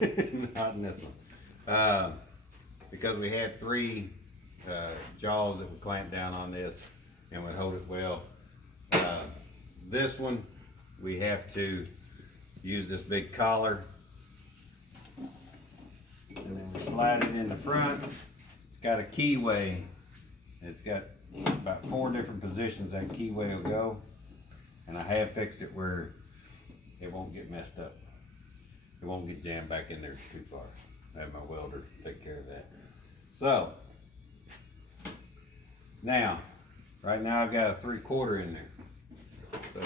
Not in this one. Because we had three jaws that would clamp down on this and would hold it well. This one, we have to use this big collar, and then we slide it in the front. It's got a keyway. It's got about 4 different positions that keyway will go, and I have fixed it where it won't get messed up. It won't get jammed back in there too far. I have my welder take care of that. So now, right now I've got a 3/4 in there. So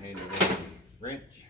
hand it in, wrench.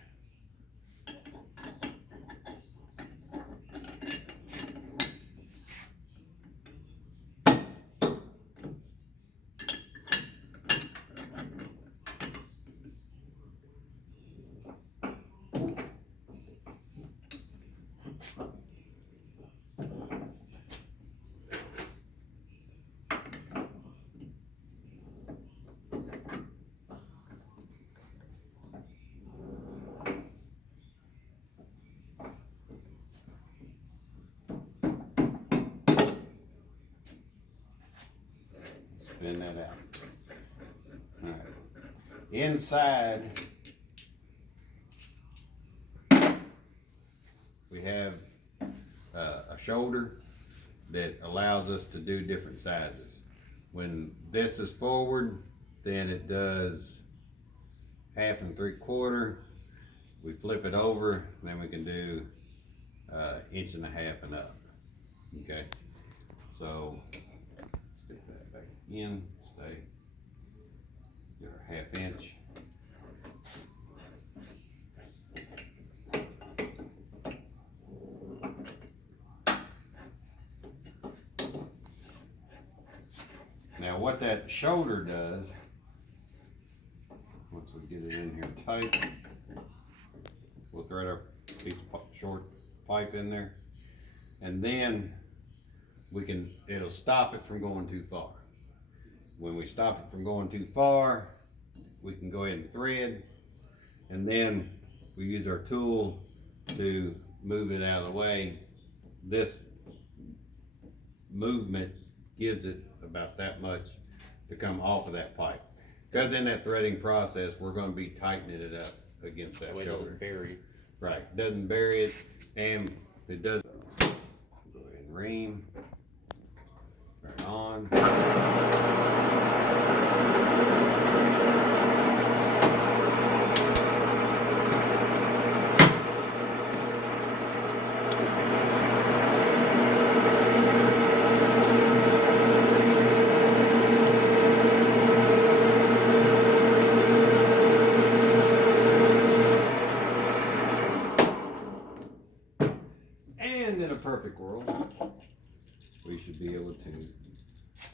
Spin that out. All right. Inside, we have a shoulder that allows us to do different sizes. When this is forward, then it does 1/2 and 3/4. We flip it over, then we can do 1.5 inches and up. Okay, so stick that back in, stay, get our 1/2 inch. Now what that shoulder does, once we get it in here tight, we'll thread our piece of short pipe in there, and then it'll stop it from going too far. When we stop it from going too far, we can go ahead and thread, and then we use our tool to move it out of the way. This movement gives it about that much to come off of that pipe, because in that threading process we're going to be tightening it up against that shoulder. Doesn't bury. Right, doesn't bury it, and it does. Go ahead and ream, turn on. And in a perfect world, we should be able to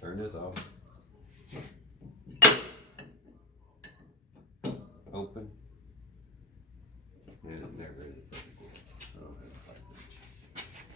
turn this off, open, and there it is.